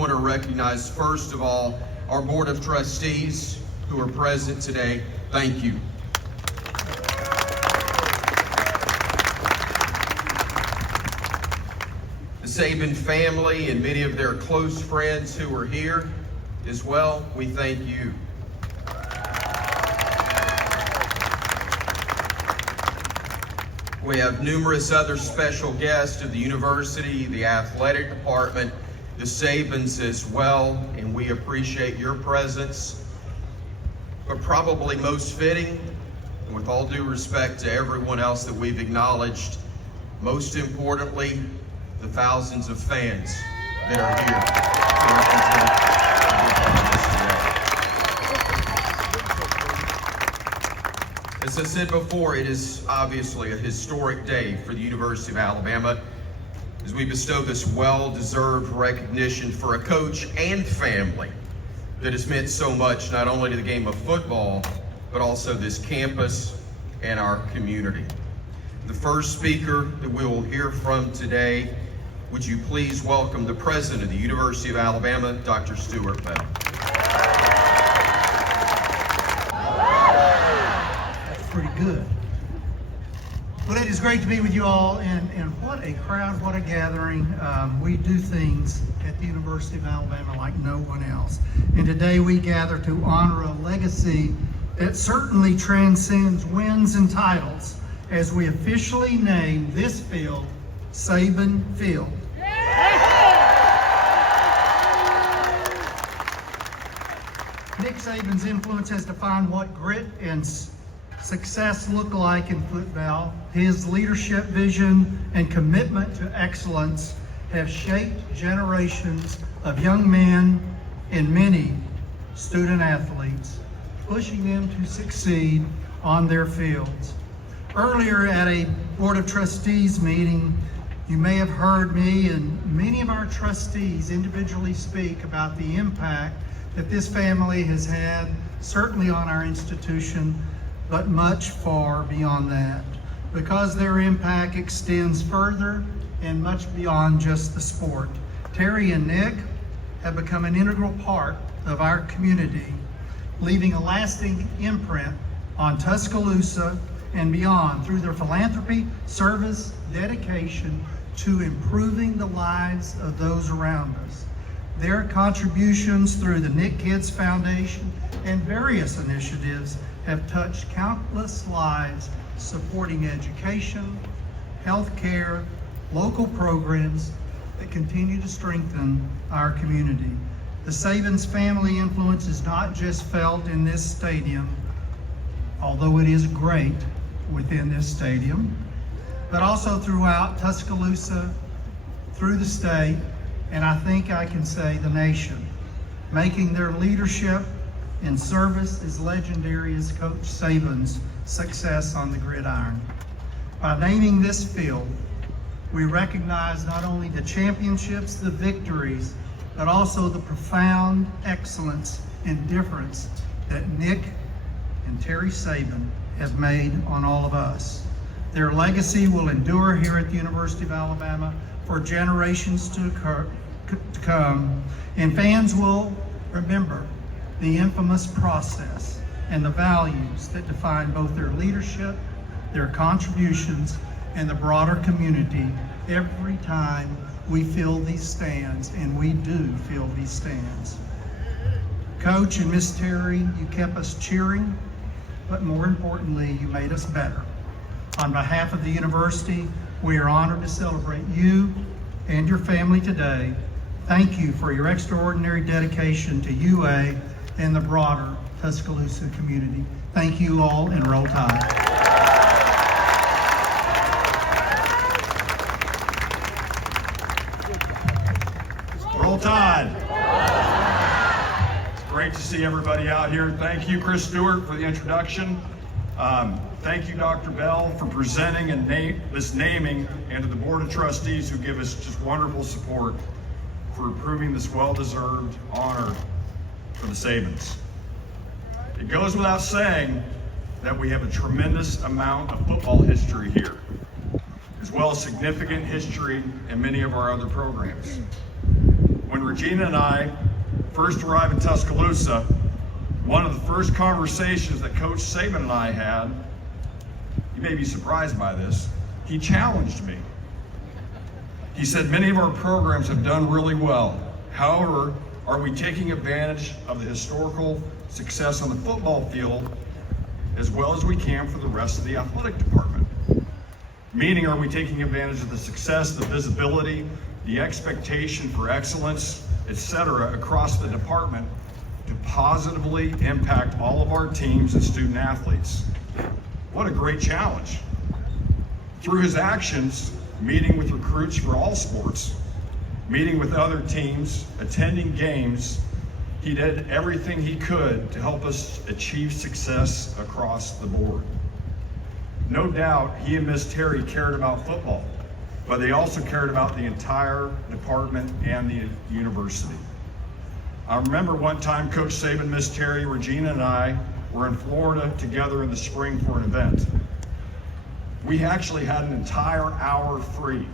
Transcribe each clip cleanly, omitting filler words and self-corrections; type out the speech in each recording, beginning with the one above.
want to recognize, first of all, our Board of Trustees who are present today. Thank you. The Saban family and many of their close friends who are here as well, we thank you. We have numerous other special guests of the university, the athletic department, the Sabans as well, and we appreciate your presence. But probably most fitting, and with all due respect to everyone else that we've acknowledged, most importantly, the thousands of fans that are here. As I said before, it is obviously a historic day for the University of Alabama as we bestow this well-deserved recognition for a coach and family that has meant so much not only to the game of football, but also this campus and our community. The first speaker that we will hear from today, would you please welcome the President of the University of Alabama, Dr. Stuart Bell. Pretty good. Well, it is great to be with you all, and what a crowd, what a gathering. We do things at the University of Alabama like no one else. And today we gather to honor a legacy that certainly transcends wins and titles as we officially name this field Saban Field. Nick Saban's influence has defined what grit and success look like in football. His leadership, vision, and commitment to excellence have shaped generations of young men and many student athletes, pushing them to succeed on their fields. Earlier at a Board of Trustees meeting, you may have heard me and many of our trustees individually speak about the impact that this family has had, certainly on our institution, but much far beyond that, because their impact extends further and much beyond just the sport. Terry and Nick have become an integral part of our community, leaving a lasting imprint on Tuscaloosa and beyond through their philanthropy, service, dedication to improving the lives of those around us. Their contributions through the Nick Kids Foundation and various initiatives have touched countless lives, supporting education, health care, local programs that continue to strengthen our community. The Saban's family influence is not just felt in this stadium, although it is great within this stadium, but also throughout Tuscaloosa, through the state, and I think I can say the nation, making their leadership and service as legendary as Coach Saban's success on the gridiron. By naming this field, we recognize not only the championships, the victories, but also the profound excellence and difference that Nick and Terry Saban have made on all of us. Their legacy will endure here at the University of Alabama for generations to come, and fans will remember the infamous process and the values that define both their leadership, their contributions, and the broader community every time we fill these stands, and we do fill these stands. Coach and Miss Terry, you kept us cheering, but more importantly, you made us better. On behalf of the university, we are honored to celebrate you and your family today. Thank you for your extraordinary dedication to UA and the broader Tuscaloosa community. Thank you all, and roll tide. Roll Tide. It's great to see everybody out here. Thank you, Chris Stewart, for the introduction. Thank you, Dr. Bell, for presenting and this naming, and to the Board of Trustees who give us just wonderful support for approving this well-deserved honor for the Sabans. It goes without saying that we have a tremendous amount of football history here, as well as significant history in many of our other programs. when Regina and I first arrived in Tuscaloosa, one of the first conversations that Coach Saban and I had, you may be surprised by this, he challenged me. He said, many of our programs have done really well. However, are we taking advantage of the historical success on the football field as well as we can for the rest of the athletic department? Meaning, are we taking advantage of the success, the visibility, the expectation for excellence, etc., across the department to positively impact all of our teams and student athletes? What a great challenge. Through his actions, meeting with recruits for all sports, meeting with other teams, attending games, he did everything he could to help us achieve success across the board. No doubt he and Miss Terry cared about football, but they also cared about the entire department and the university. I remember one time Coach Saban, Miss Terry, Regina, and I were in Florida together in the spring for an event. We actually had an entire hour free,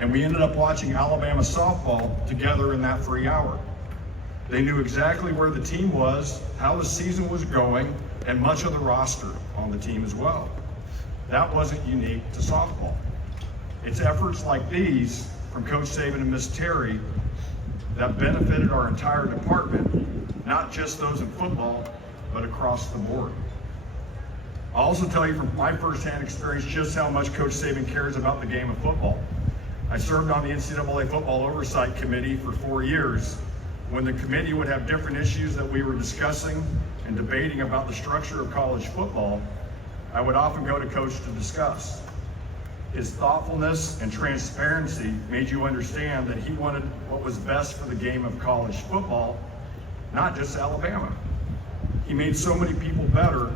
and we ended up watching Alabama softball together in that free hour. They knew exactly where the team was, how the season was going, and much of the roster on the team as well. That wasn't unique to softball. It's efforts like these from Coach Saban and Miss Terry that benefited our entire department, not just those in football, but across the board. I'll also tell you from my firsthand experience just how much Coach Saban cares about the game of football. I served on the NCAA Football Oversight Committee for 4 years. When the committee would have different issues that we were discussing and debating about the structure of college football, I would often go to Coach to discuss. His thoughtfulness and transparency made you understand that he wanted what was best for the game of college football, not just Alabama. He made so many people better,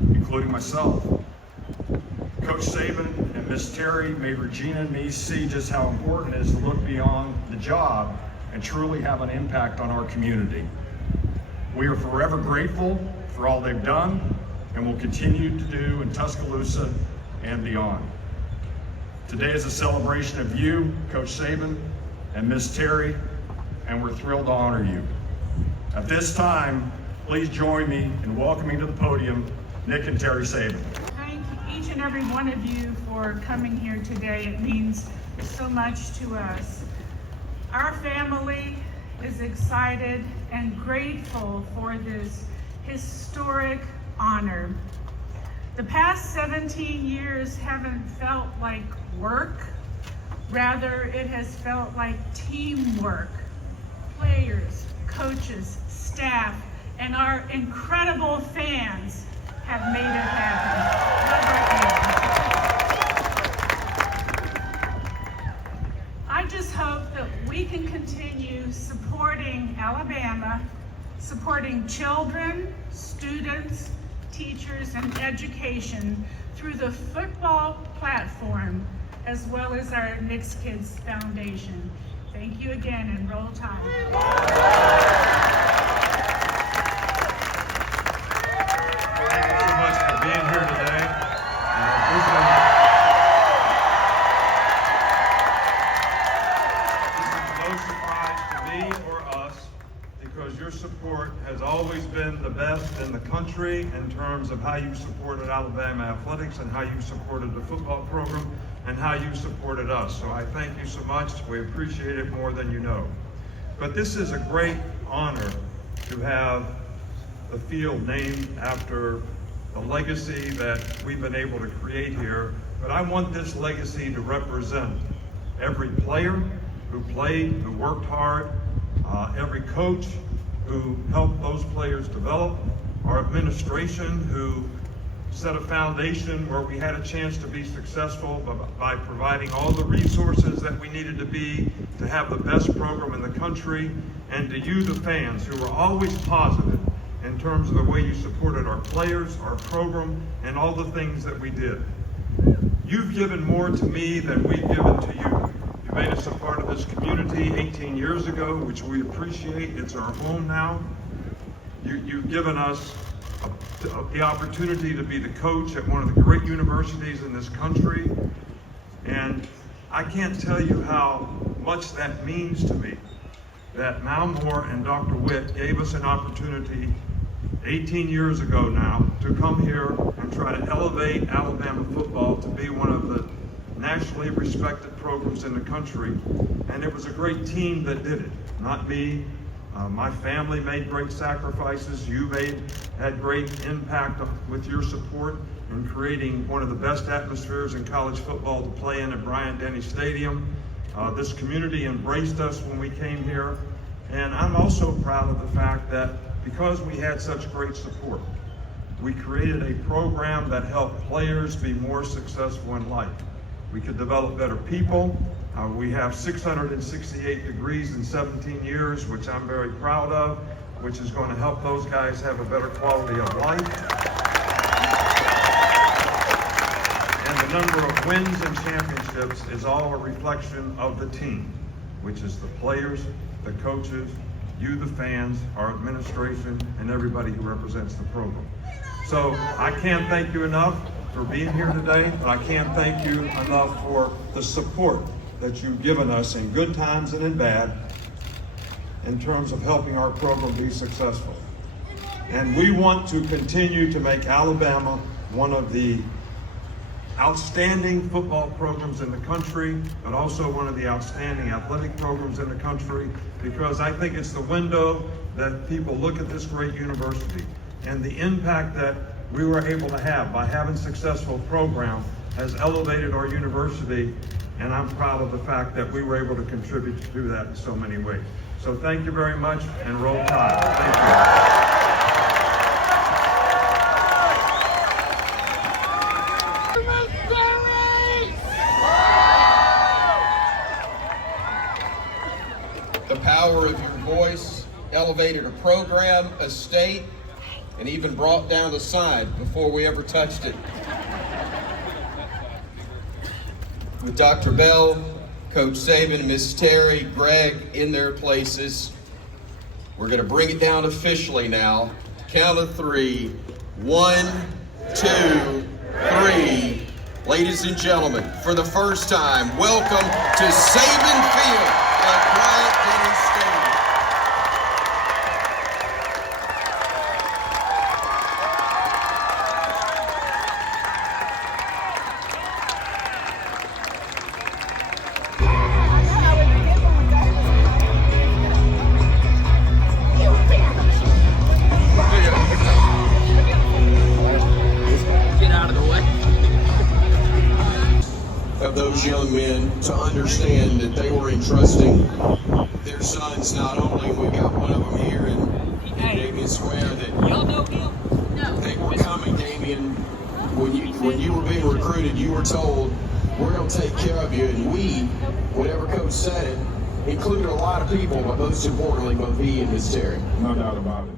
including myself. Coach Saban and Miss Terry made Regina and me see just how important it is to look beyond the job and truly have an impact on our community. We are forever grateful for all they've done and will continue to do in Tuscaloosa and beyond. Today is a celebration of you, Coach Saban and Miss Terry, and we're thrilled to honor you. At this time, please join me in welcoming to the podium Nick and Terry Saban. Thank each and every one of you for coming here today. It means so much to us. Our family is excited and grateful for this historic honor. The past 17 years haven't felt like work. Rather, it has felt like teamwork. Players, coaches, staff, and our incredible fans have made it happen. I just hope that we can continue supporting Alabama, supporting children, students, teachers, and education through the football platform, as well as our Knicks Kids Foundation. Thank you again, and roll tide. Being here today. This is no surprise to me or us, because your support has always been the best in the country in terms of how you supported Alabama athletics and how you supported the football program and how you supported us. So I thank you so much. We appreciate it more than you know. But this is a great honor to have the field named after the legacy that we've been able to create here. But I want this legacy to represent every player who played, who worked hard, every coach who helped those players develop, our administration who set a foundation where we had a chance to be successful by providing all the resources that we needed to have the best program in the country, and to you, the fans, who were always positive in terms of the way you supported our players, our program, and all the things that we did. You've given more to me than we've given to you. You made us a part of this community 18 years ago, which we appreciate. It's our home now. You've given us the opportunity to be the coach at one of the great universities in this country. And I can't tell you how much that means to me that Mal Moore and Dr. Witt gave us an opportunity 18 years ago now to come here and try to elevate Alabama football to be one of the nationally respected programs in the country. And it was a great team that did it, not me. My family made great sacrifices. You had great impact with your support in creating one of the best atmospheres in college football to play in at Bryant-Denny Stadium. This community embraced us when we came here. And I'm also proud of the fact that because we had such great support, we created a program that helped players be more successful in life. We could develop better people. We have 668 degrees in 17 years, which I'm very proud of, which is going to help those guys have a better quality of life. And the number of wins and championships is all a reflection of the team, which is the players, the coaches, you, the fans, our administration, and everybody who represents the program. So I can't thank you enough for being here today, but I can't thank you enough for the support that you've given us in good times and in bad in terms of helping our program be successful. And we want to continue to make Alabama one of the outstanding football programs in the country, but also one of the outstanding athletic programs in the country, because I think it's the window that people look at this great university, and the impact that we were able to have by having a successful program has elevated our university, and I'm proud of the fact that we were able to contribute to do that in so many ways. So thank you very much, and roll tide. Thank you. The power of your voice elevated a program, a state, and even brought down the side before we ever touched it. With Dr. Bell, Coach Saban, Miss Terry, Greg in their places, we're going to bring it down officially now. Count of three. 1, 2, 3. Ladies and gentlemen, for the first time, welcome to Saban Field at Bryant-Denny Stadium. Of those young men to understand that they were entrusting their sons not only, we got one of them here, and Damien swear that they were coming. Damien, when you were being recruited, you were told, we're going to take care of you, and we, whatever coach said it, included a lot of people, but most importantly, both he and Miss Terry. No doubt about it.